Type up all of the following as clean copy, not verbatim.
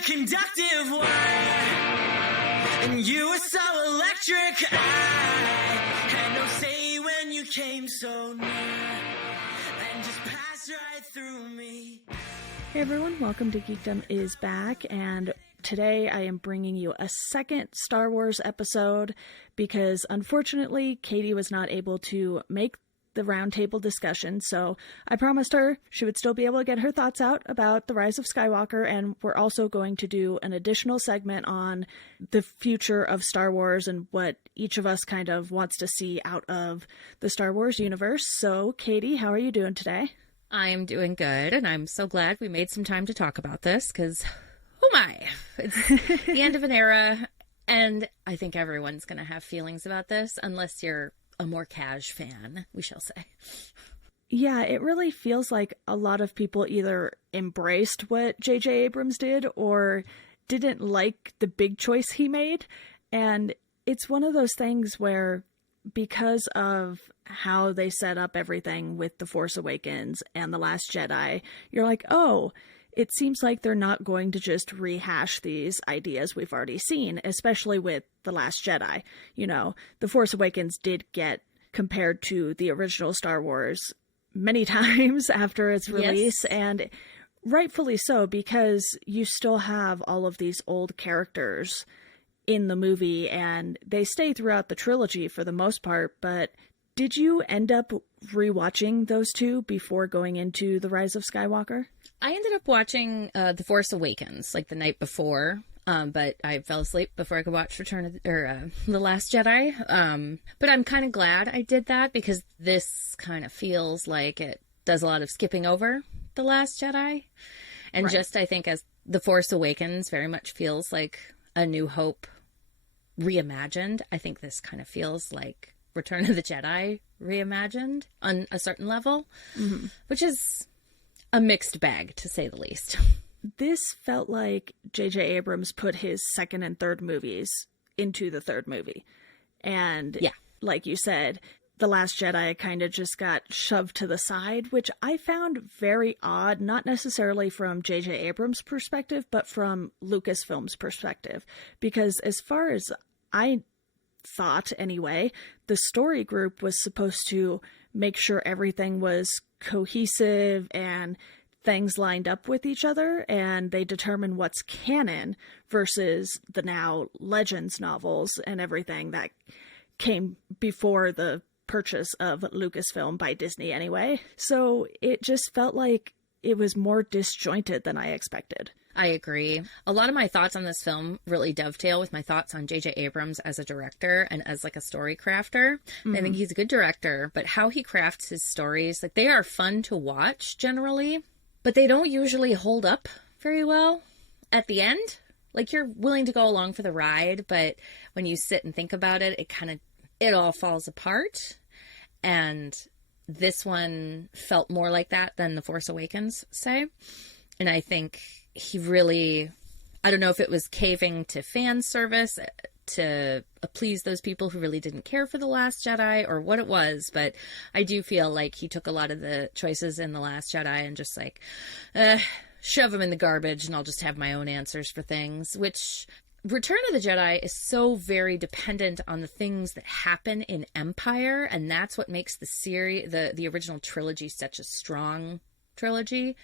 a conductive wire, and you were so electric. I had no say when you came so near, and just passed right through me. Hey everyone, welcome to Geekdom is back, and today I am bringing you a second Star Wars episode because unfortunately Katie was not able to make the roundtable discussion, so I promised her she would still be able to get her thoughts out about the Rise of Skywalker, and we're also going to do an additional segment on the future of Star Wars and what each of us kind of wants to see out of the Star Wars universe. So Katie, how are you doing today? I am doing good, and I'm so glad we made some time to talk about this, because, oh my, it's the end of an era, and I think everyone's going to have feelings about this, unless you're a more cash fan, we shall say. Yeah, it really feels like a lot of people either embraced what J.J. Abrams did or didn't like the big choice he made, and it's one of those things where because of how they set up everything with The Force Awakens and The Last Jedi, you're like, oh, it seems like they're not going to just rehash these ideas we've already seen, especially with The Last Jedi. You know, The Force Awakens did get compared to the original Star Wars many times after its release, yes. And rightfully so, because you still have all of these old characters in the movie, and they stay throughout the trilogy for the most part. But did you end up rewatching those two before going into The Rise of Skywalker? I ended up watching The Force Awakens like the night before, but I fell asleep before I could watch The Last Jedi. But I'm kind of glad I did that, because this kind of feels like it does a lot of skipping over The Last Jedi. And right. Just, I think, as The Force Awakens very much feels like A New Hope reimagined, I think this kind of feels like Return of the Jedi reimagined on a certain level, which is a mixed bag, to say the least. This felt like J.J. Abrams put his second and third movies into the third movie. And yeah, like you said, The Last Jedi kind of just got shoved to the side, which I found very odd, not necessarily from J.J. Abrams' perspective, but from Lucasfilm's perspective. Because as far as I thought, anyway, the story group was supposed to make sure everything was cohesive and things lined up with each other, and they determine what's canon versus the now Legends novels and everything that came before the purchase of Lucasfilm by Disney anyway. So it just felt like it was more disjointed than I expected. I agree. A lot of my thoughts on this film really dovetail with my thoughts on J.J. Abrams as a director and as like a story crafter. I think he's a good director, but how he crafts his stories, like, they are fun to watch generally, but they don't usually hold up very well at the end. Like, you're willing to go along for the ride, but when you sit and think about it, it all falls apart. And this one felt more like that than The Force Awakens, say. And I think he really, I don't know if it was caving to fan service to please those people who really didn't care for The Last Jedi or what it was, but I do feel like he took a lot of the choices in The Last Jedi and just like, shove them in the garbage and I'll just have my own answers for things, which Return of the Jedi is so very dependent on the things that happen in Empire, and that's what makes the series, the original trilogy, such a strong trilogy.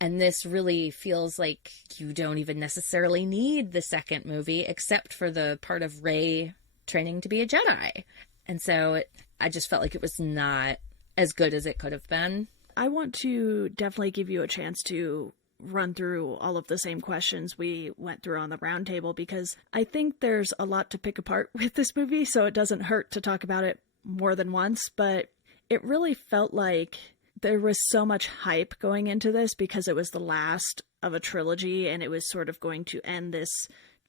And this really feels like you don't even necessarily need the second movie, except for the part of Rey training to be a Jedi. And so I just felt like it was not as good as it could have been. I want to definitely give you a chance to run through all of the same questions we went through on the roundtable, because I think there's a lot to pick apart with this movie, so it doesn't hurt to talk about it more than once. But it really felt like there was so much hype going into this because it was the last of a trilogy and it was sort of going to end this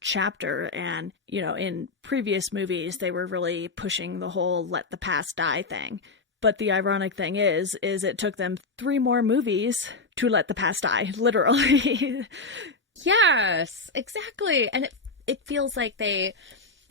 chapter. And, you know, in previous movies, they were really pushing the whole let the past die thing. But the ironic thing is it took them 3 more movies to let the past die, literally. Yes, exactly. And it feels like they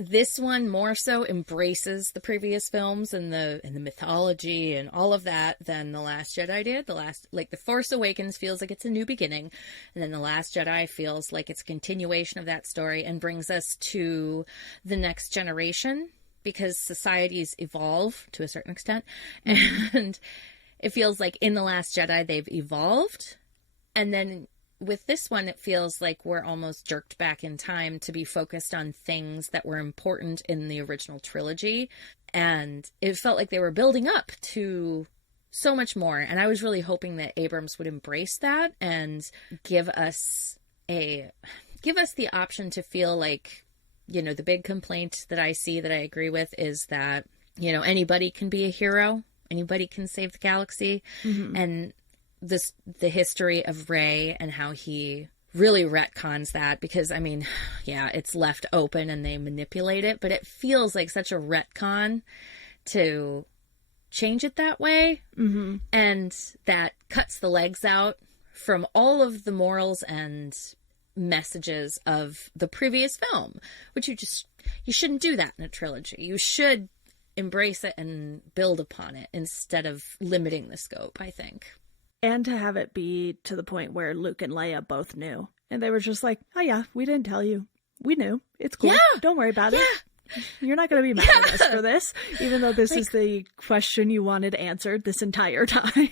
this one more so embraces the previous films and the mythology and all of that than The Last Jedi did. The Force Awakens feels like it's a new beginning, and then The Last Jedi feels like it's a continuation of that story and brings us to the next generation, because societies evolve to a certain extent, and it feels like in The Last Jedi they've evolved, and then with this one, it feels like we're almost jerked back in time to be focused on things that were important in the original trilogy. And it felt like they were building up to so much more. And I was really hoping that Abrams would embrace that and give us the option to feel like, the big complaint that I see that I agree with is that, anybody can be a hero. Anybody can save the galaxy. Mm-hmm. And the history of Rey and how he really retcons that, because it's left open and they manipulate it, but it feels like such a retcon to change it that way. Mm-hmm. And that cuts the legs out from all of the morals and messages of the previous film, which you shouldn't do that in a trilogy. You should embrace it and build upon it instead of limiting the scope, I think. And to have it be to the point where Luke and Leia both knew. And they were just like, oh yeah, we didn't tell you. We knew. It's cool. Yeah. Don't worry about it. You're not going to be mad at us for this, even though this is the question you wanted answered this entire time.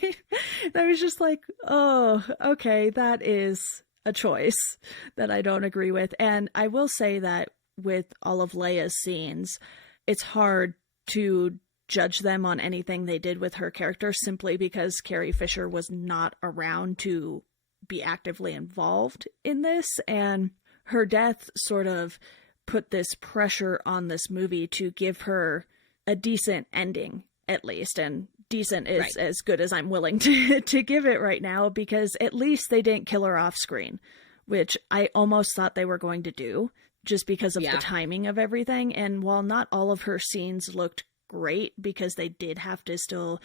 I was just like, oh, okay, that is a choice that I don't agree with. And I will say that with all of Leia's scenes, it's hard to judge them on anything they did with her character simply because Carrie Fisher was not around to be actively involved in this, and her death sort of put this pressure on this movie to give her a decent ending, at least, and decent is right. As good as I'm willing to give it right now, because at least they didn't kill her off screen, which I almost thought they were going to do just because of the timing of everything. And while not all of her scenes looked great, because they did have to still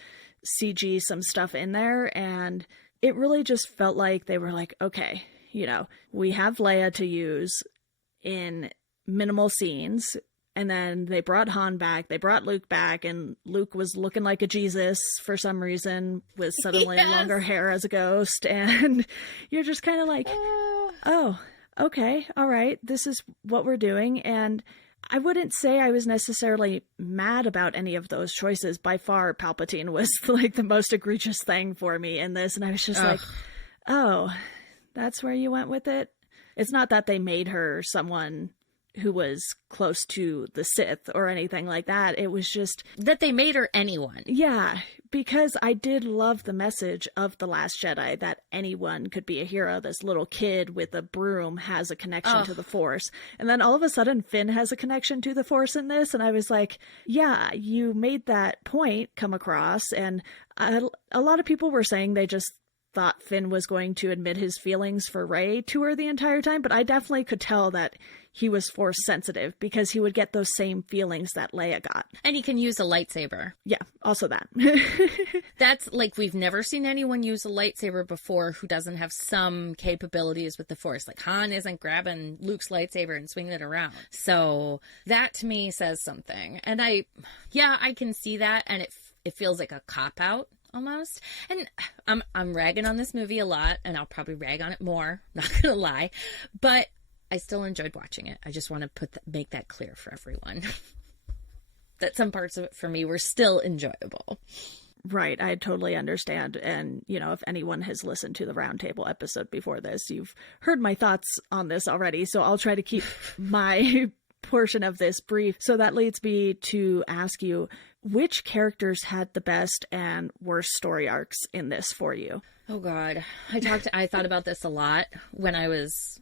CG some stuff in there, and it really just felt like they were like, okay, we have Leia to use in minimal scenes, and then they brought Han back, they brought Luke back, and Luke was looking like a Jesus for some reason with suddenly longer hair as a ghost, and you're just kind of like, oh, okay, all right, this is what we're doing. And I wouldn't say I was necessarily mad about any of those choices. By far, Palpatine was like the most egregious thing for me in this. And I was just like, oh, that's where you went with it? It's not that they made her someone who was close to the Sith or anything like that. It was just that they made her anyone. Yeah, because I did love the message of The Last Jedi that anyone could be a hero. This little kid with a broom has a connection to the Force. And then all of a sudden Finn has a connection to the Force in this. And I was like, yeah, you made that point come across. And a lot of people were saying they just thought Finn was going to admit his feelings for Rey to her the entire time, but I definitely could tell that he was Force sensitive because he would get those same feelings that Leia got. And he can use a lightsaber. Yeah, also that. That's like, we've never seen anyone use a lightsaber before who doesn't have some capabilities with the Force. Like, Han isn't grabbing Luke's lightsaber and swinging it around. So that to me says something. And I can see that, and it feels like a cop-out almost. And I'm ragging on this movie a lot, and I'll probably rag on it more, not gonna lie, but I still enjoyed watching it. I just want to make that clear for everyone that some parts of it for me were still enjoyable. Right, I totally understand. And, if anyone has listened to the Roundtable episode before this, you've heard my thoughts on this already, so I'll try to keep my portion of this brief. So that leads me to ask you, which characters had the best and worst story arcs in this for you? Oh God, I thought about this a lot when I was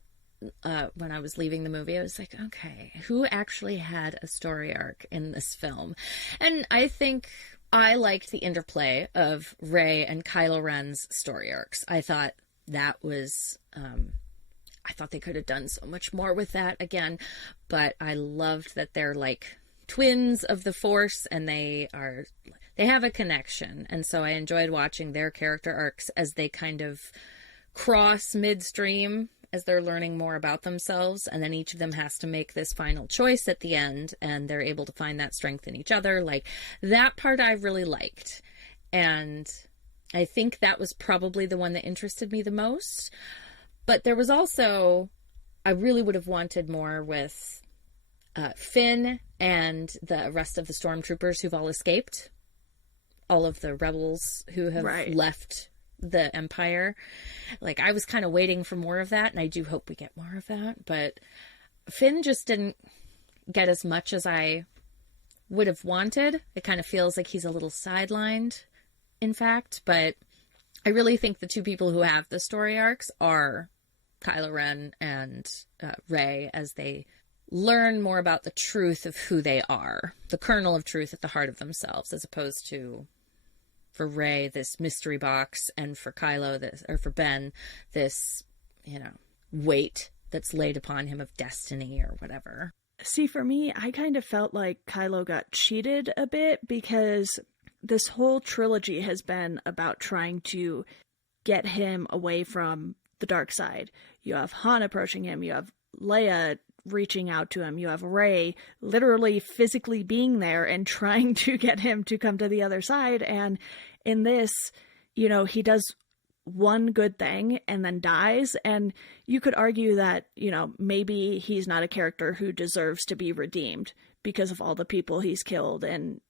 leaving the movie. I was like, okay, who actually had a story arc in this film? And I think I liked the interplay of Rey and Kylo Ren's story arcs. I thought that was I thought they could have done so much more with that again, but I loved that they're like twins of the Force, and they have a connection. And so I enjoyed watching their character arcs as they kind of cross midstream as they're learning more about themselves, and then each of them has to make this final choice at the end, and they're able to find that strength in each other. Like, that part I really liked. And I think that was probably the one that interested me the most. But there was also, I really would have wanted more with Finn and the rest of the stormtroopers who've all escaped. All of the rebels who have left the Empire. Like, I was kind of waiting for more of that, and I do hope we get more of that. But Finn just didn't get as much as I would have wanted. It kind of feels like he's a little sidelined, in fact. But I really think the two people who have the story arcs are Kylo Ren and Rey, as they learn more about the truth of who they are, the kernel of truth at the heart of themselves, as opposed to, for Rey, this mystery box, and for Kylo, or for Ben, this, weight that's laid upon him of destiny or whatever. See, for me, I kind of felt like Kylo got cheated a bit, because this whole trilogy has been about trying to get him away from the dark side. You have Han approaching him, you have Leia reaching out to him, you have Rey literally physically being there and trying to get him to come to the other side. And in this, he does one good thing and then dies. And you could argue that, maybe he's not a character who deserves to be redeemed because of all the people he's killed and,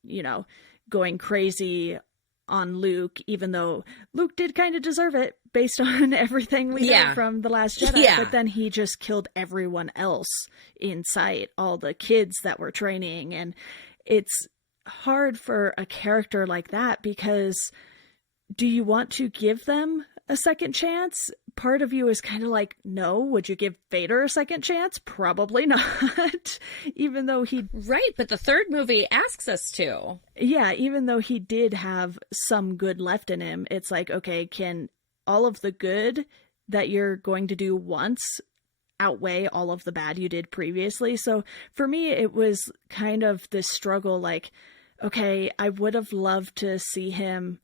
going crazy on Luke, even though Luke did kind of deserve it based on everything we know from The Last Jedi. Yeah. But then he just killed everyone else in sight, all the kids that were training. And it's hard for a character like that, because do you want to give them a second chance? Part of you is kind of like, no. Would you give Vader a second chance? Probably not. Even though he... Right, but the third movie asks us to. Yeah, even though he did have some good left in him, it's like, okay, can all of the good that you're going to do once outweigh all of the bad you did previously? So for me, it was kind of this struggle, like, okay, I would have loved to see him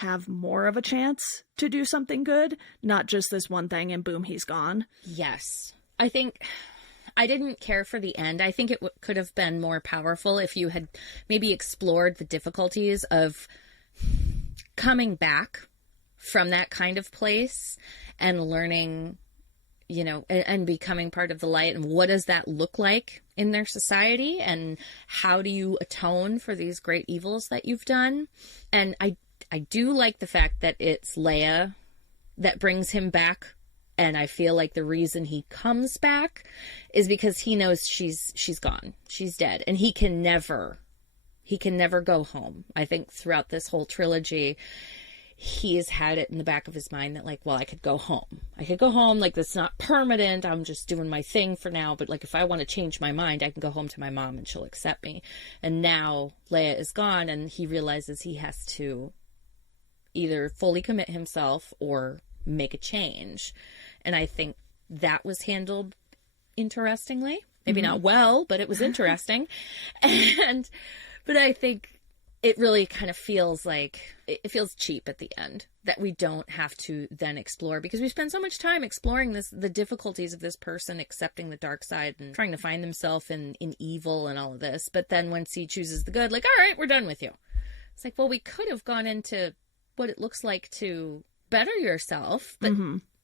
have more of a chance to do something good, not just this one thing and boom, he's gone. Yes. I think I didn't care for the end. I think it could have been more powerful if you had maybe explored the difficulties of coming back from that kind of place and learning, and becoming part of the light, and what does that look like in their society, and how do you atone for these great evils that you've done. And I do like the fact that it's Leia that brings him back, and I feel like the reason he comes back is because he knows she's gone, she's dead, and he can never go home. I think throughout this whole trilogy, he has had it in the back of his mind that, like, well, I could go home, like, that's not permanent, I'm just doing my thing for now, but like, if I want to change my mind, I can go home to my mom and she'll accept me. And now Leia is gone, and he realizes he has to either fully commit himself or make a change. And I think that was handled interestingly. Maybe not well, but it was interesting. But I think it really kind of feels like, it feels cheap at the end that we don't have to then explore, because we spend so much time exploring the difficulties of this person accepting the dark side and trying to find himself in evil and all of this. But then once he chooses the good, like, all right, we're done with you. It's like, well, we could have gone into what it looks like to better yourself, but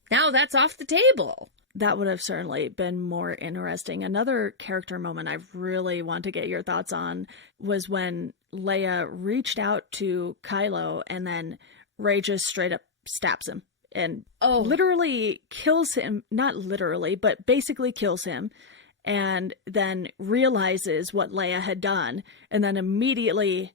now that's off the table. That would have certainly been more interesting. Another character moment I really want to get your thoughts on was when Leia reached out to Kylo and then Rey just straight up stabs him and literally kills him. Not literally, but basically kills him, and then realizes what Leia had done, and then immediately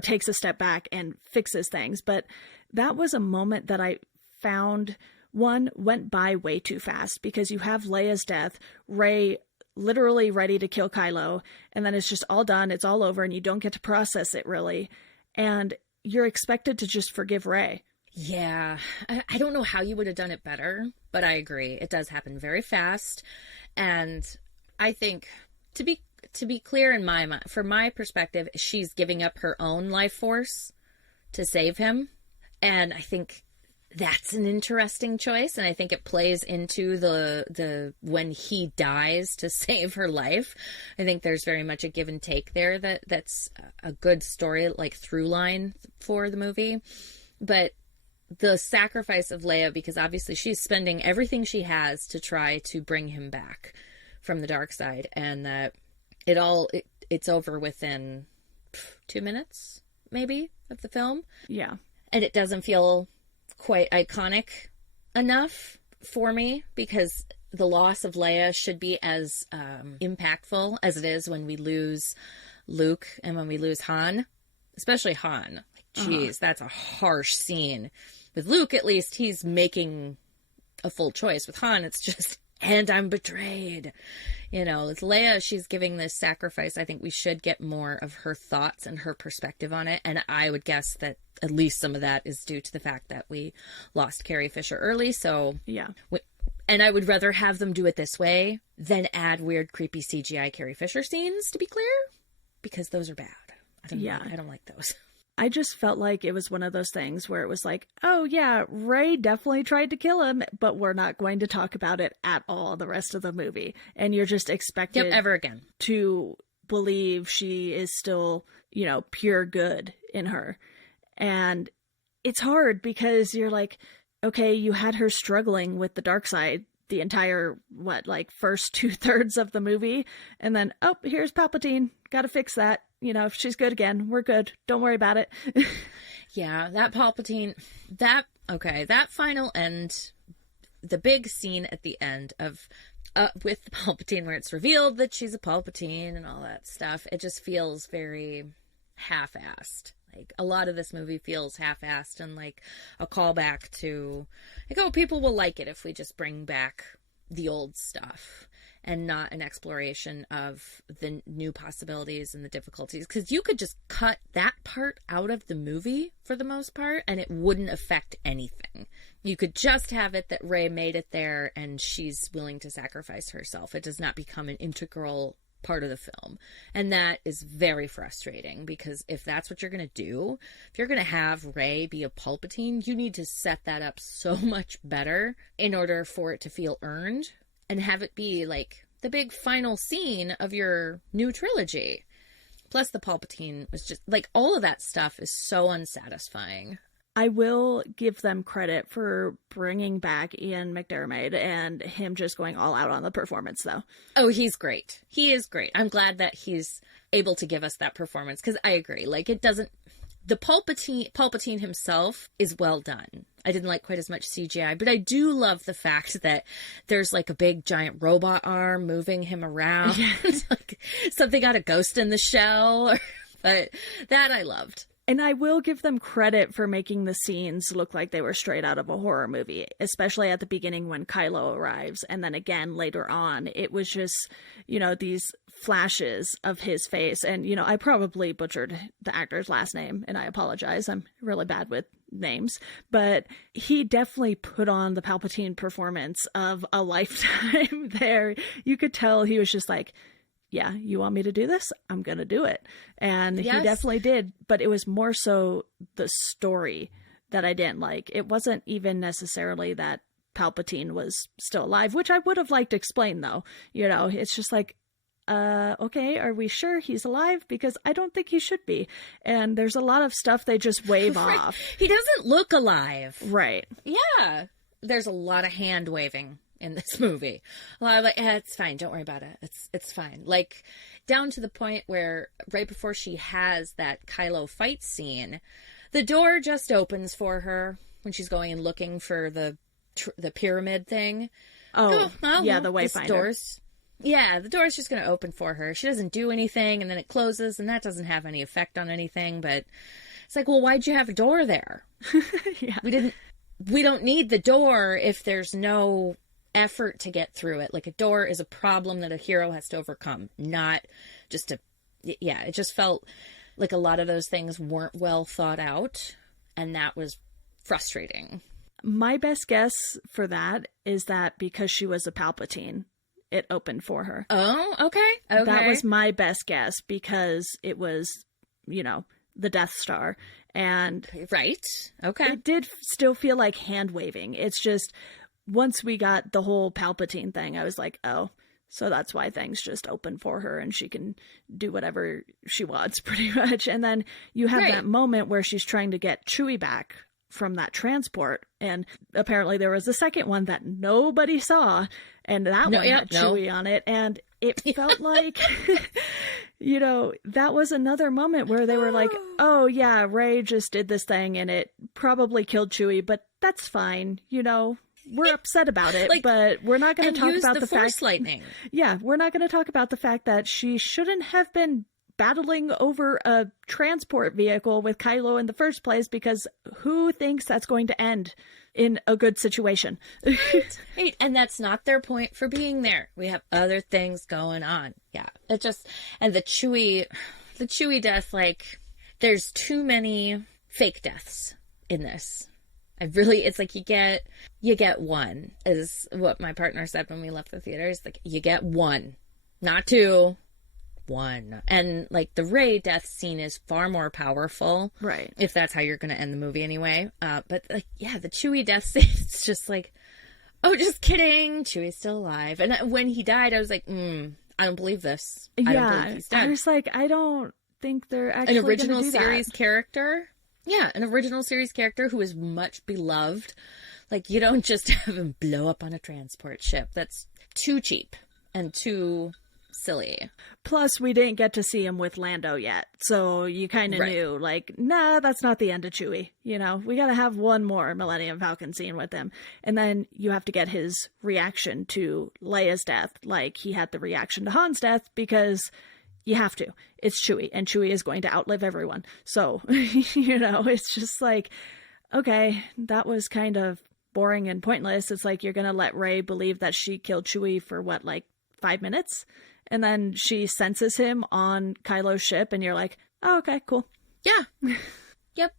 takes a step back and fixes things. But that was a moment that I found, one, went by way too fast, because you have Leia's death, Rey literally ready to kill Kylo, and then it's just all done, it's all over, and you don't get to process it really. And you're expected to just forgive Rey. Yeah, I don't know how you would have done it better, but I agree. It does happen very fast. And I think, to be clear in my mind, from my perspective, she's giving up her own life force to save him. And I think that's an interesting choice, and I think it plays into the when he dies to save her life. I think there's very much a give and take there that's a good story, like, through line for the movie. But the sacrifice of Leia, because obviously she's spending everything she has to try to bring him back from the dark side, and that it's over within 2 minutes maybe of the film. Yeah. And it doesn't feel quite iconic enough for me, because the loss of Leia should be as impactful as it is when we lose Luke and when we lose Han, especially Han. Like, geez, that's a harsh scene. With Luke, at least, he's making a full choice. With Han, it's just, and I'm betrayed. You know, with Leia, she's giving this sacrifice. I think we should get more of her thoughts and her perspective on it. And I would guess that at least some of that is due to the fact that we lost Carrie Fisher early. So, yeah. And I would rather have them do it this way than add weird, creepy CGI Carrie Fisher scenes, to be clear, because those are bad. I don't like those. I just felt like it was one of those things where it was like, oh yeah, Rey definitely tried to kill him, but we're not going to talk about it at all the rest of the movie. And you're just expected ever again to believe she is still, you know, pure good in her. And it's hard because you're like, okay, you had her struggling with the dark side the entire, first 2/3 of the movie. And then, oh, here's Palpatine. Got to fix that. You know, if she's good again, we're good. Don't worry about it. Yeah, that Palpatine, that final end, the big scene at the end of, with Palpatine where it's revealed that she's a Palpatine and all that stuff, it just feels very half-assed. Like, a lot of this movie feels half-assed and like a callback to, like, oh, people will like it if we just bring back the old stuff and not an exploration of the new possibilities and the difficulties. Because you could just cut that part out of the movie for the most part and it wouldn't affect anything. You could just have it that Rey made it there and she's willing to sacrifice herself. It does not become an integral part of the film. And that is very frustrating, because if that's what you're going to do, if you're going to have Rey be a Palpatine, you need to set that up so much better in order for it to feel earned and have it be like the big final scene of your new trilogy. Plus the Palpatine was just like, all of that stuff is so unsatisfying. I will give them credit for bringing back Ian McDiarmid and him just going all out on the performance, though. Oh, he's great. He is great. I'm glad that he's able to give us that performance, because I agree. Like, it doesn't... The Palpatine himself is well done. I didn't like quite as much CGI, but I do love the fact that there's like a big giant robot arm moving him around. Yeah. Like something out of Ghost in the Shell. But that I loved. And I will give them credit for making the scenes look like they were straight out of a horror movie, especially at the beginning when Kylo arrives. And then again, later on, it was just, you know, these flashes of his face. And, you know, I probably butchered the actor's last name, and I apologize. I'm really bad with names. But he definitely put on the Palpatine performance of a lifetime there. You could tell he was just like, yeah, you want me to do this? I'm going to do it. And yes, he definitely did. But it was more so the story that I didn't like. It wasn't even necessarily that Palpatine was still alive, which I would have liked to explain, though. You know, it's just like, okay, are we sure he's alive? Because I don't think he should be. And there's a lot of stuff they just wave right. off. He doesn't look alive. Right. Yeah. There's a lot of hand waving in this movie. A lot of like, it's fine, don't worry about it. It's fine. Like, down to the point where right before she has that Kylo fight scene, the door just opens for her when she's going and looking for the pyramid thing. Oh, yeah, the Wayfinder. The door's just going to open for her. She doesn't do anything, and then it closes, and that doesn't have any effect on anything. But it's like, well, why'd you have a door there? Yeah. We don't need the door if there's no effort to get through it. Like, a door is a problem that a hero has to overcome, not just it just felt like a lot of those things weren't well thought out, and that was frustrating. My best guess for that is that because she was a Palpatine, it opened for her. Oh, okay. That was my best guess, because it was, you know, the Death Star, And Right. Okay. it did still feel like hand waving. It's just once we got the whole Palpatine thing, I was like, oh, so that's why things just open for her and she can do whatever she wants pretty much. And then you have that moment where she's trying to get Chewie back from that transport. And apparently there was a second one that nobody saw. And that one had Chewie on it. And it felt like, you know, that was another moment where they were like, oh yeah, Rey just did this thing and it probably killed Chewie, but that's fine. You know, we're upset about it, like, but we're not going to talk about the Force lightning. Yeah, we're not going to talk about the fact that she shouldn't have been battling over a transport vehicle with Kylo in the first place, because who thinks that's going to end in a good situation? Right. And that's not their point for being there. We have other things going on. Yeah. It just, and the Chewie death, like, there's too many fake deaths in this. It's like you get one, is what my partner said when we left the theater. It's like, you get one, not two, one. And like the Rey death scene is far more powerful. Right. If that's how you're going to end the movie anyway. But like, yeah, the Chewie death scene, it's just like, oh, just kidding. Chewie's still alive. And when he died, I was like, I don't believe this. I don't believe he's dead. I was like, I don't think they're actually an original do series that. character. Yeah, an original series character who is much beloved. Like, you don't just have him blow up on a transport ship. That's too cheap and too silly. Plus, we didn't get to see him with Lando yet. So you kind of knew, like, nah, that's not the end of Chewie. You know, we got to have one more Millennium Falcon scene with him. And then you have to get his reaction to Leia's death. Like, he had the reaction to Han's death because... you have to. It's Chewie, and Chewie is going to outlive everyone. So, you know, it's just like, okay, that was kind of boring and pointless. It's like you're going to let Rey believe that she killed Chewie for, what, like 5 minutes? And then she senses him on Kylo's ship, and you're like, oh, okay, cool. Yeah. Yep.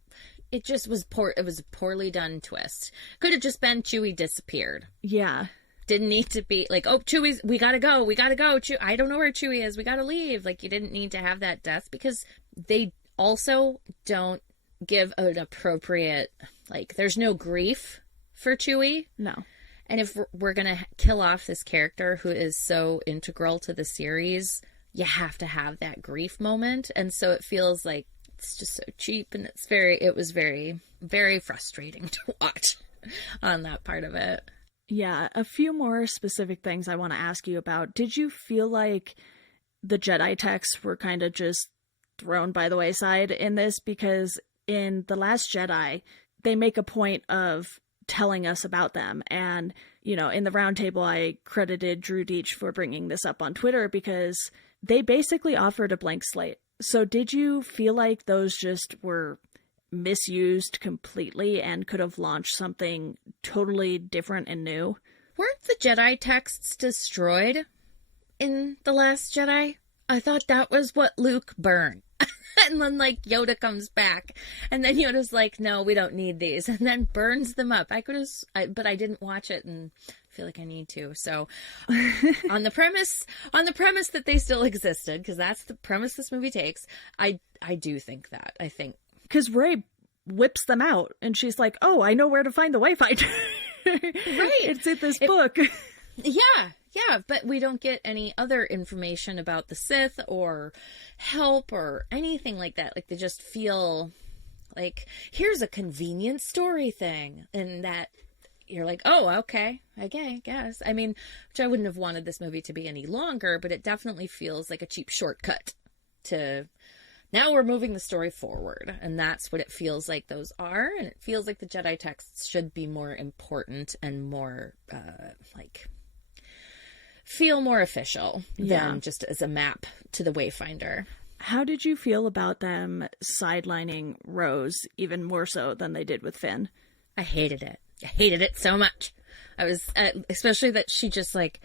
It just was it was a poorly done twist. Could have just been Chewie disappeared. Yeah. Didn't need to be like, oh, Chewie's, we gotta go. I don't know where Chewie is. We gotta leave. Like, you didn't need to have that death, because they also don't give an appropriate, like, there's no grief for Chewie. No. And if we're gonna kill off this character who is so integral to the series, you have to have that grief moment. And so it feels like it's just so cheap, and it was very, very frustrating to watch on that part of it. Yeah, a few more specific things I want to ask you about. Did you feel like the Jedi texts were kind of just thrown by the wayside in this? Because in The Last Jedi, they make a point of telling us about them. And, you know, in the roundtable, I credited Drew Deitch for bringing this up on Twitter, because they basically offered a blank slate. So did you feel like those just were misused completely and could have launched something totally different and new? Weren't the Jedi texts destroyed in The Last Jedi? I thought that was what Luke burned. And then, like, Yoda comes back, and then Yoda's like, no, we don't need these, and then burns them up. But I didn't watch it, and I feel like I need to. So on the premise that they still existed, because that's the premise this movie takes, I do think that. I think because Rey whips them out, and she's like, oh, I know where to find the Wayfinder. Right. It's in this book. Yeah, but we don't get any other information about the Sith or help or anything like that. Like, they just feel like, here's a convenient story thing. And that you're like, oh, okay, I guess. I mean, which I wouldn't have wanted this movie to be any longer, but it definitely feels like a cheap shortcut to... now we're moving the story forward, and that's what it feels like those are. And it feels like the Jedi texts should be more important and more, feel more official than just as a map to the Wayfinder. How did you feel about them sidelining Rose even more so than they did with Finn? I hated it. I hated it so much. I was, especially that she just like,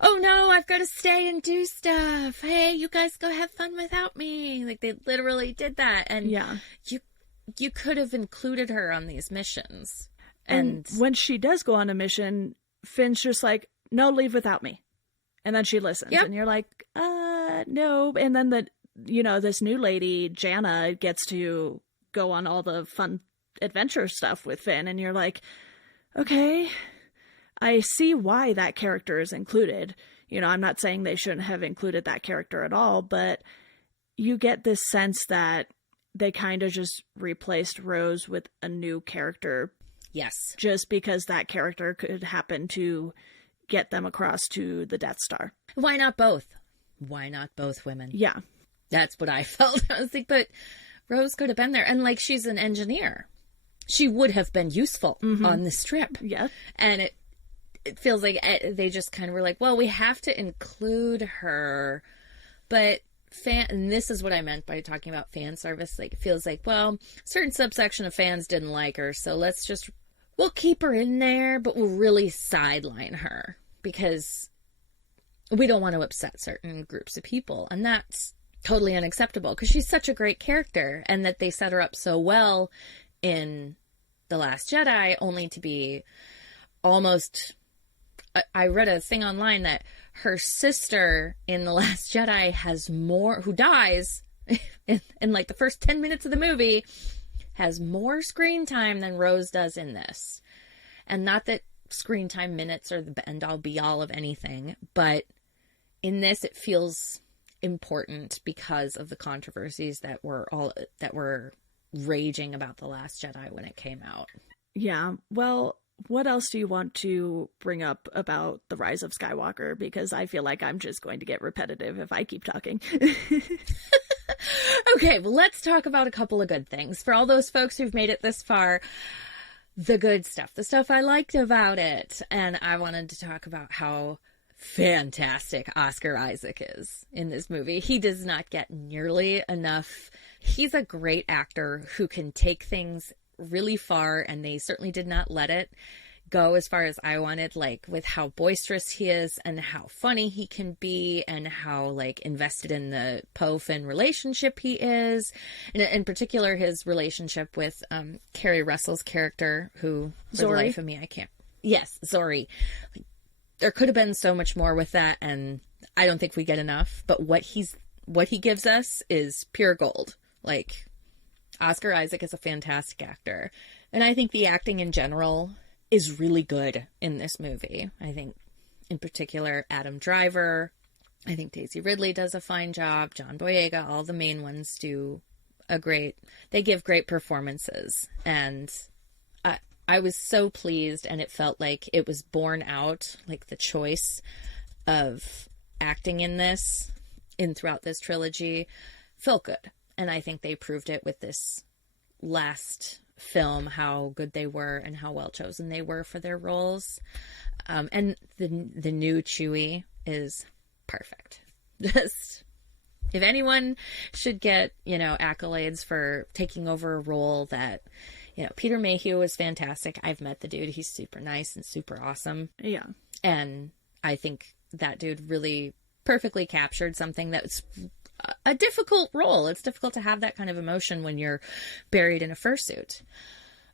oh no, I've got to stay and do stuff. Hey, you guys go have fun without me. Like, they literally did that. And yeah, you could have included her on these missions. And when she does go on a mission, Finn's just like, no, leave without me. And then she listens. Yep. And you're like, no. And then this new lady, Jana, gets to go on all the fun adventure stuff with Finn, and you're like, okay, I see why that character is included. You know, I'm not saying they shouldn't have included that character at all, but you get this sense that they kind of just replaced Rose with a new character. Yes. Just because that character could happen to get them across to the Death Star. Why not both? Why not both women? Yeah. That's what I felt. I was like, but Rose could have been there. And like, she's an engineer. She would have been useful on this trip. Yeah. And it feels like they just kind of were like, well, we have to include her. But and this is what I meant by talking about fan service. Like, it feels like, well, a certain subsection of fans didn't like her. So we'll keep her in there, but we'll really sideline her because we don't want to upset certain groups of people. And that's totally unacceptable because she's such a great character, and that they set her up so well in The Last Jedi, only to be almost... I read a thing online that her sister in The Last Jedi has more... who dies in like the first 10 minutes of the movie, has more screen time than Rose does in this. And not that screen time minutes are the end-all be-all of anything, but in this it feels important because of the controversies that were raging about The Last Jedi when it came out. Yeah. Well, what else do you want to bring up about The Rise of Skywalker? Because I feel like I'm just going to get repetitive if I keep talking. Okay, well, let's talk about a couple of good things. For all those folks who've made it this far, the good stuff, the stuff I liked about it. And I wanted to talk about how fantastic Oscar Isaac is in this movie. He does not get nearly enough. He's a great actor who can take things really far, and they certainly did not let it go as far as I wanted, like with how boisterous he is and how funny he can be and how like invested in the Poe-Finn relationship he is, and in particular his relationship with Kerry Russell's character, who for the life of me I can't. Yes, Zori. There could have been so much more with that, and I don't think we get enough, but what he gives us is pure gold. Like, Oscar Isaac is a fantastic actor, and I think the acting in general is really good in this movie. I think, in particular, Adam Driver, I think Daisy Ridley does a fine job, John Boyega, all the main ones they give great performances, and I was so pleased, and it felt like it was borne out, like the choice of acting in this, throughout this trilogy, felt good. And I think they proved it with this last film, how good they were and how well chosen they were for their roles. And the new Chewie is perfect. Just, if anyone should get, accolades for taking over a role that, Peter Mayhew is fantastic. I've met the dude. He's super nice and super awesome. Yeah. And I think that dude really perfectly captured something that's a difficult role. It's difficult to have that kind of emotion when you're buried in a fursuit.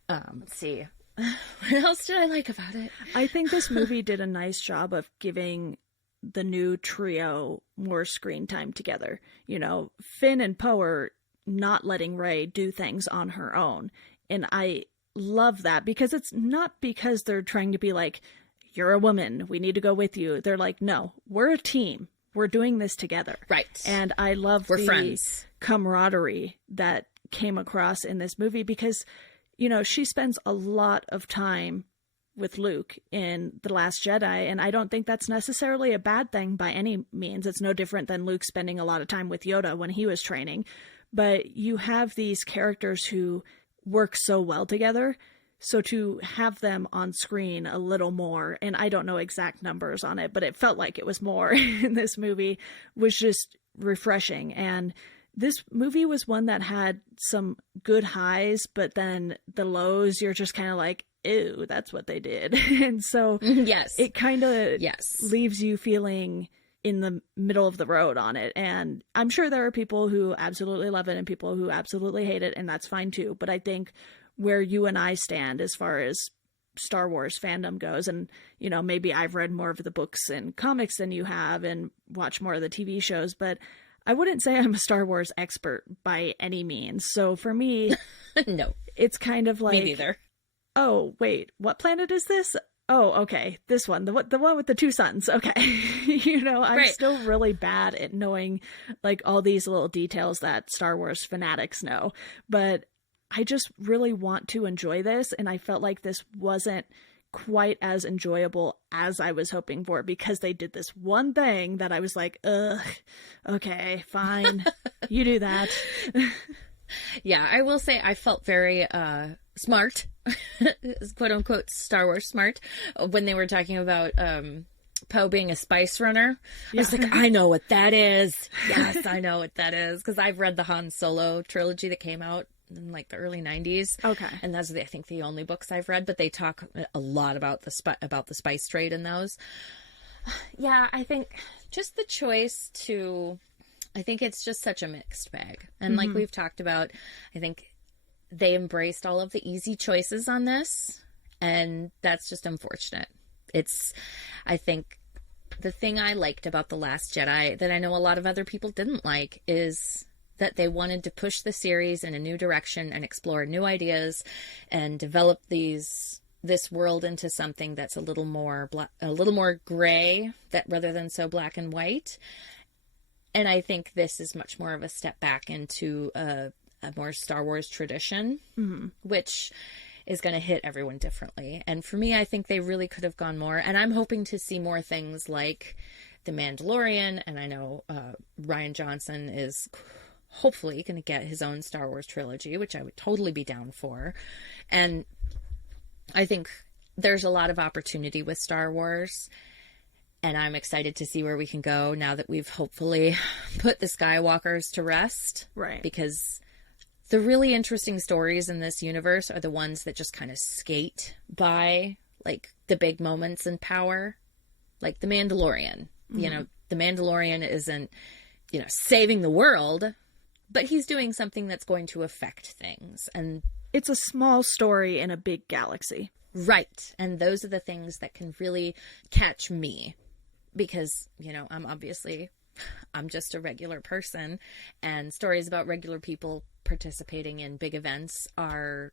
Let's see. What else did I like about it? I think this movie did a nice job of giving the new trio more screen time together. Finn and Poe are not letting Rey do things on her own. And I love that, because it's not because they're trying to be like, you're a woman, we need to go with you. They're like, no, we're a team. We're doing this together. Right. And I love the friends. Camaraderie that came across in this movie, because, she spends a lot of time with Luke in The Last Jedi, and I don't think that's necessarily a bad thing by any means. It's no different than Luke spending a lot of time with Yoda when he was training. But you have these characters who work so well together. So to have them on screen a little more, and I don't know exact numbers on it, but it felt like it was more in this movie, was just refreshing. And this movie was one that had some good highs, but then the lows, you're just kind of like, ew, that's what they did. And so yes, it kind of yes. leaves you feeling in the middle of the road on it. And I'm sure there are people who absolutely love it and people who absolutely hate it, and that's fine too. But I think where you and I stand as far as Star Wars fandom goes, and, maybe I've read more of the books and comics than you have and watched more of the TV shows, but I wouldn't say I'm a Star Wars expert by any means. So for me, No, it's kind of like, me neither. oh, wait, what planet is this? Oh, okay, this one, the one with the two suns. Okay. I'm Right. still really bad at knowing like all these little details that Star Wars fanatics know. But I just really want to enjoy this, and I felt like this wasn't quite as enjoyable as I was hoping for because they did this one thing that I was like, ugh, okay, fine, you do that. Yeah, I will say I felt very smart, quote unquote Star Wars smart, when they were talking about Poe being a spice runner. I was like, I know what that is. Yes, I know what that is, because I've read the Han Solo trilogy that came out in like the early 90s. Okay. And that's, I think, the only books I've read, but they talk a lot about the spice trade in those. Yeah, I think just the choice to, I think it's just such a mixed bag. And like we've talked about, I think they embraced all of the easy choices on this, and that's just unfortunate. I think the thing I liked about The Last Jedi that I know a lot of other people didn't like is that they wanted to push the series in a new direction and explore new ideas and develop this world into something that's a little more gray, that rather than so black and white. And I think this is much more of a step back into a more Star Wars tradition, which is going to hit everyone differently. And for me, I think they really could have gone more. And I'm hoping to see more things like The Mandalorian. And I know Rian Johnson is hopefully going to get his own Star Wars trilogy, which I would totally be down for. And I think there's a lot of opportunity with Star Wars. And I'm excited to see where we can go now that we've hopefully put the Skywalkers to rest. Right. Because the really interesting stories in this universe are the ones that just kind of skate by, like, the big moments in power. Like The Mandalorian. The Mandalorian isn't, saving the world, but he's doing something that's going to affect things. And it's a small story in a big galaxy. Right. And those are the things that can really catch me. Because, I'm just a regular person, and stories about regular people participating in big events are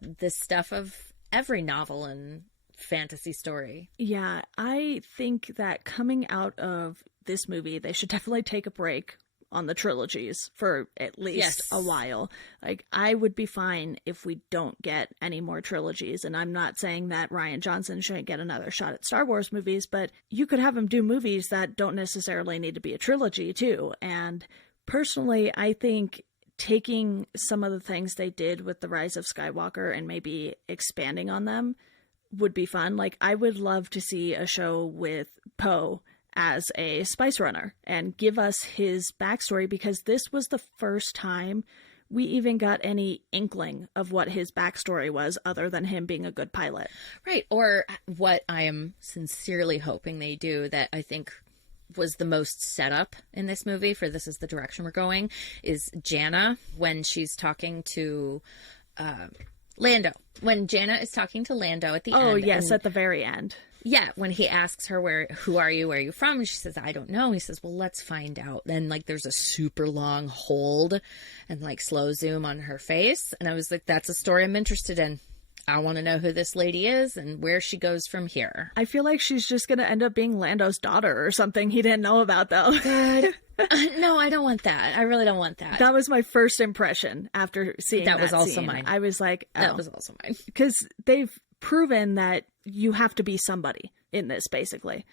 the stuff of every novel and fantasy story. Yeah, I think that coming out of this movie, they should definitely take a break on the trilogies for at least a while. Like, I would be fine if we don't get any more trilogies, and I'm not saying that Rian Johnson shouldn't get another shot at Star Wars movies, but you could have him do movies that don't necessarily need to be a trilogy too. And personally, I think taking some of the things they did with the Rise of Skywalker and maybe expanding on them would be fun. Like, I would love to see a show with Poe as a spice runner and give us his backstory, because this was the first time we even got any inkling of what his backstory was other than him being a good pilot. Right. Or what I am sincerely hoping they do, that I think was the most setup in this movie for this is the direction we're going, is Jannah when she's talking to Lando. When Jannah is talking to Lando at the end. Oh, yes, at the very end. Yeah, when he asks her, who are you, where are you from? And she says, I don't know. He says, well, let's find out. Then, like, there's a super long hold and, like, slow zoom on her face. And I was like, that's a story I'm interested in. I want to know who this lady is and where she goes from here. I feel like she's just going to end up being Lando's daughter or something he didn't know about, though. God. No, I don't want that. I really don't want that. That was my first impression after seeing that was also scene. mine. I was like, oh. That was also mine. Because they've proven that you have to be somebody in this, basically.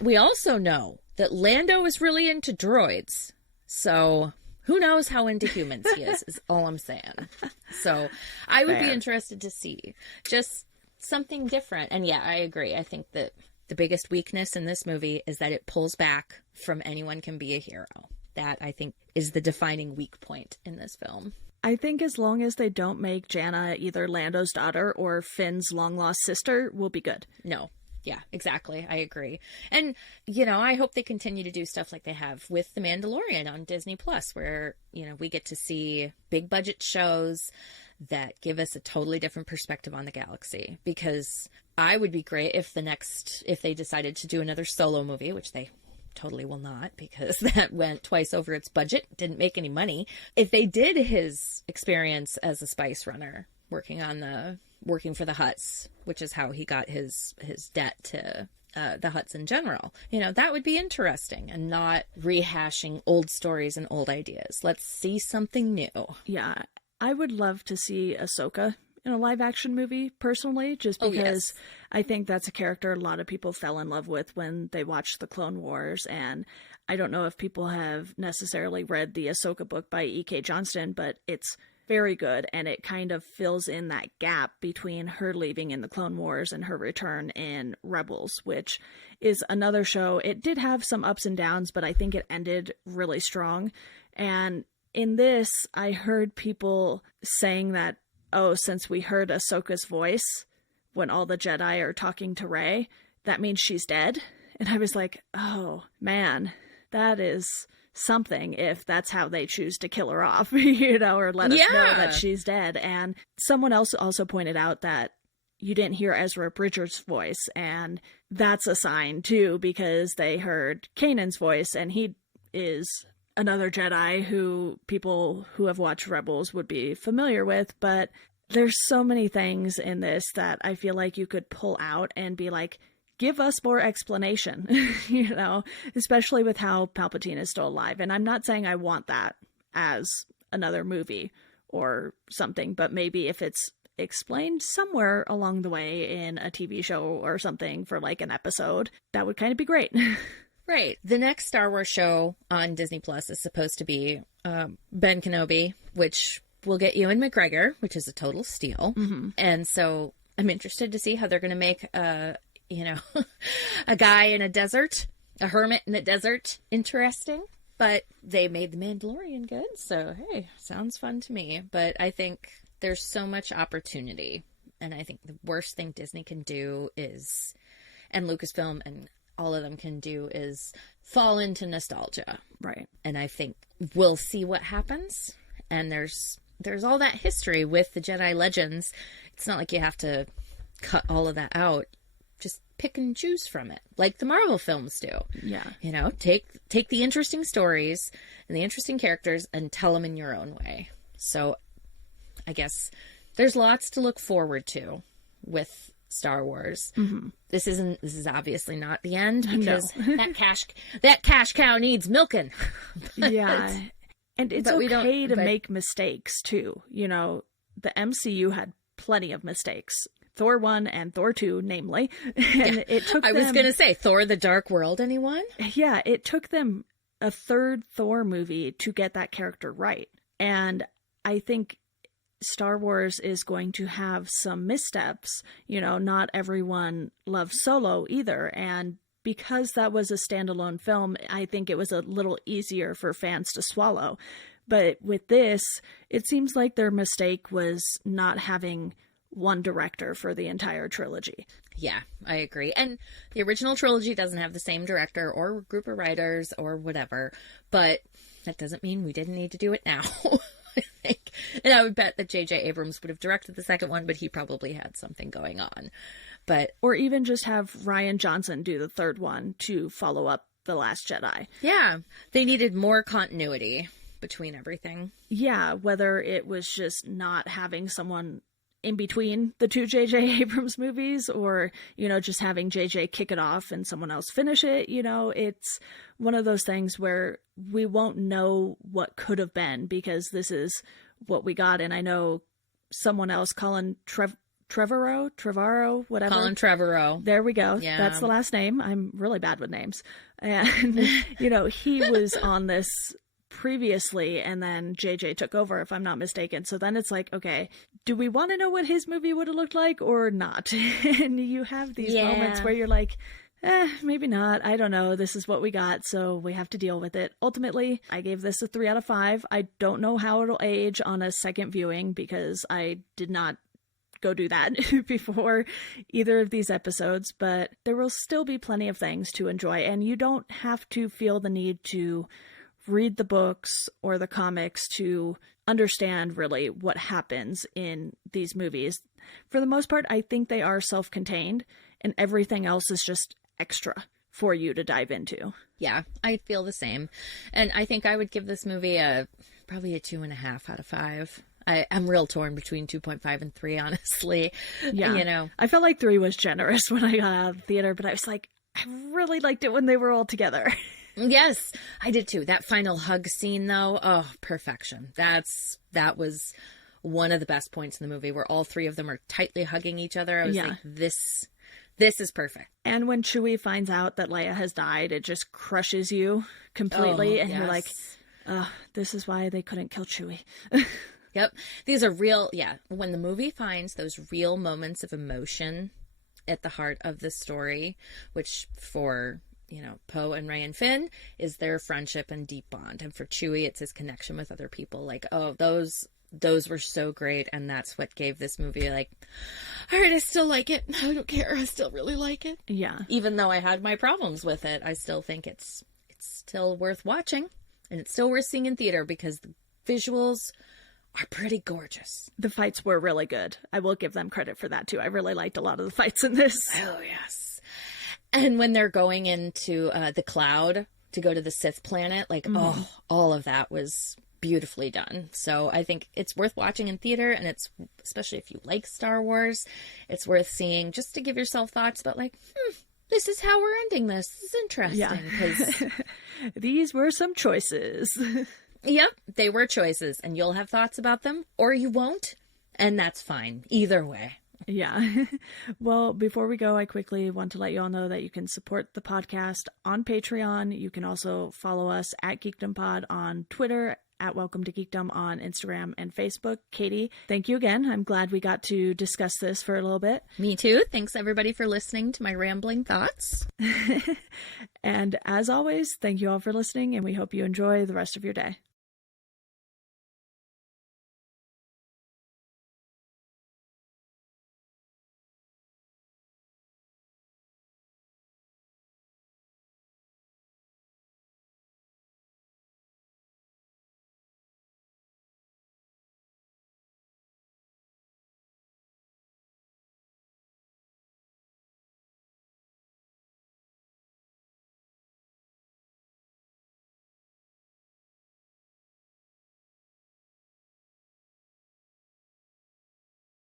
We also know that Lando is really into droids. So who knows how into humans he is all I'm saying. So I would be interested to see just something different. And yeah, I agree. I think that the biggest weakness in this movie is that it pulls back from anyone can be a hero. That, I think, is the defining weak point in this film. I think as long as they don't make Jannah either Lando's daughter or Finn's long-lost sister, we'll be good. No. Yeah, exactly. I agree. And, I hope they continue to do stuff like they have with The Mandalorian on Disney Plus, where, we get to see big budget shows that give us a totally different perspective on the galaxy. Because I would be great if they decided to do another Solo movie, which they totally will not, because that went twice over its budget, didn't make any money. If they did his experience as a spice runner, working for the Hutts, which is how he got his debt to the Hutts in general, that would be interesting, and not rehashing old stories and old ideas. Let's see something new. Yeah, I would love to see Ahsoka in a live action movie, personally, just because I think that's a character a lot of people fell in love with when they watched the Clone Wars. And I don't know if people have necessarily read the Ahsoka book by E.K. Johnston, but it's very good, and it kind of fills in that gap between her leaving in the Clone Wars and her return in Rebels, which is another show. It did have some ups and downs, but I think it ended really strong. And in this, I heard people saying that, oh, since we heard Ahsoka's voice when all the Jedi are talking to Rey, that means she's dead. And I was like, oh, man, that is something if that's how they choose to kill her off, or let us know that she's dead. And someone else also pointed out that you didn't hear Ezra Bridger's voice, and that's a sign, too, because they heard Kanan's voice, and he is another Jedi who people who have watched Rebels would be familiar with. But there's so many things in this that I feel like you could pull out and be like, give us more explanation, especially with how Palpatine is still alive. And I'm not saying I want that as another movie or something, but maybe if it's explained somewhere along the way in a TV show or something for like an episode, that would kind of be great. Right. The next Star Wars show on Disney Plus is supposed to be Ben Kenobi, which will get Ewan McGregor, which is a total steal. Mm-hmm. And so I'm interested to see how they're going to make a guy in a desert, a hermit in a desert, interesting. But they made The Mandalorian good, so hey, sounds fun to me. But I think there's so much opportunity, and I think the worst thing Disney can do is, and Lucasfilm and all of them can do, is fall into nostalgia. Right. And I think we'll see what happens. And there's all that history with the Jedi Legends. It's not like you have to cut all of that out. Just pick and choose from it, like the Marvel films do. Yeah. Take the interesting stories and the interesting characters and tell them in your own way. So I guess there's lots to look forward to with Star Wars. Mm-hmm. This is obviously not the end, because that cash cow needs milking. Yeah. And it's okay to make mistakes too. The MCU had plenty of mistakes. Thor 1 and Thor 2, namely. And it took them... I was going to say, Thor the Dark World, anyone? Yeah, it took them a third Thor movie to get that character right. And I think Star Wars is going to have some missteps. Not everyone loves Solo either. And because that was a standalone film, I think it was a little easier for fans to swallow. But with this, it seems like their mistake was not having one director for the entire trilogy. Yeah, I agree. And the original trilogy doesn't have the same director or group of writers or whatever, but that doesn't mean we didn't need to do it now. I think. And I would bet that J.J. Abrams would have directed the second one, but he probably had something going on. Or even just have Rian Johnson do the third one to follow up The Last Jedi. Yeah, they needed more continuity between everything. Yeah, whether it was just not having someone in between the two J.J. Abrams movies, or, just having J.J. kick it off and someone else finish it. It's one of those things where we won't know what could have been, because this is what we got. And I know someone else, Colin Trevorrow, whatever. Colin Trevorrow. There we go. Yeah. That's the last name. I'm really bad with names. And, he was on this previously, and then JJ took over, if I'm not mistaken. So then it's like, okay, do we want to know what his movie would have looked like or not? And you have these moments where you're like, maybe not. I don't know. This is what we got, so we have to deal with it. Ultimately, I gave this a 3 out of 5. I don't know how it'll age on a second viewing, because I did not go do that before either of these episodes, but there will still be plenty of things to enjoy, and you don't have to feel the need to read the books or the comics to understand really what happens in these movies. For the most part, I think they are self-contained, and everything else is just extra for you to dive into. Yeah, I feel the same. And I think I would give this movie probably a 2.5 out of 5. I'm real torn between 2.5 and 3, honestly. Yeah. You know, I felt like 3 was generous when I got out of the theater, but I was like, I really liked it when they were all together. yes, I did too. That final hug scene, though, oh, perfection. That was one of the best points in the movie, where all 3 of them are tightly hugging each other. I was like, this is perfect. And when Chewie finds out that Leia has died, it just crushes you completely. And you're like, this is why they couldn't kill Chewie. Yep. These are real. Yeah. When the movie finds those real moments of emotion at the heart of the story, which for, you know, Poe and Rey and Finn is their friendship and deep bond. And for Chewie, it's his connection with other people. Like, oh, those were so great. And that's what gave this movie, like, all right, I still like it. I don't care. I still really like it. Yeah. Even though I had my problems with it, I still think it's still worth watching. And it's still worth seeing in theater because the visuals are pretty gorgeous. The fights were really good. I will give them credit for that too. I really liked a lot of the fights in this. Oh, yes. And when they're going into the cloud to go to the Sith planet, like, oh, all of that was beautifully done. So I think it's worth watching in theater, and it's, especially if you like Star Wars, it's worth seeing just to give yourself thoughts about, like, this is how we're ending this. This is interesting. Yeah. 'Cause these were some choices. Yep, they were choices, and you'll have thoughts about them, or you won't, and that's fine. Either way. Yeah. Well, before we go, I quickly want to let you all know that you can support the podcast on Patreon. You can also follow us at Geekdom Pod on Twitter, at Welcome to Geekdom on Instagram and Facebook. Katie, thank you again. I'm glad we got to discuss this for a little bit. Me too. Thanks, everybody, for listening to my rambling thoughts. And as always, thank you all for listening, and we hope you enjoy the rest of your day.